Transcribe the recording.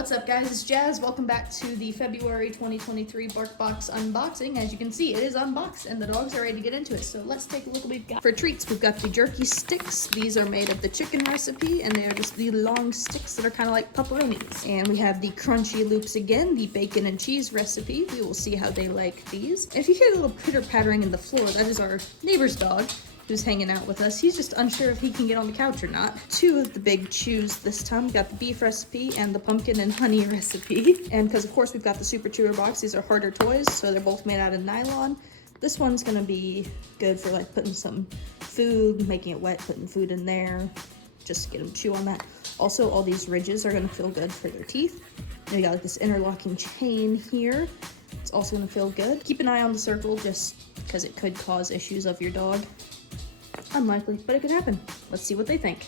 What's up guys, it's Jazz. Welcome back to the February 2023 BarkBox unboxing. As you can see, it is unboxed and the dogs are ready to get into it. So let's take a look at what we've got. For treats, we've got the jerky sticks. These are made of the chicken recipe and they are just the long sticks that are kind of like pepperonis. And we have the crunchy loops again, the bacon and cheese recipe. We will see how they like these. If you hear a little pitter pattering in the floor, that is our neighbor's dog who's hanging out with us. He's just unsure if he can get on the couch or not. Two of the big chews this time. We've got the beef recipe and the pumpkin and honey recipe. And because of course we've got the super chewer box, these are harder toys, so they're both made out of nylon. This one's gonna be good for like putting some food, making it wet, putting food in there, just to get them to chew on that. Also, all these ridges are gonna feel good for their teeth. And we got like this interlocking chain here. It's also gonna feel good. Keep an eye on the circle just because it could cause issues of your dog. Unlikely, but it could happen. Let's see what they think.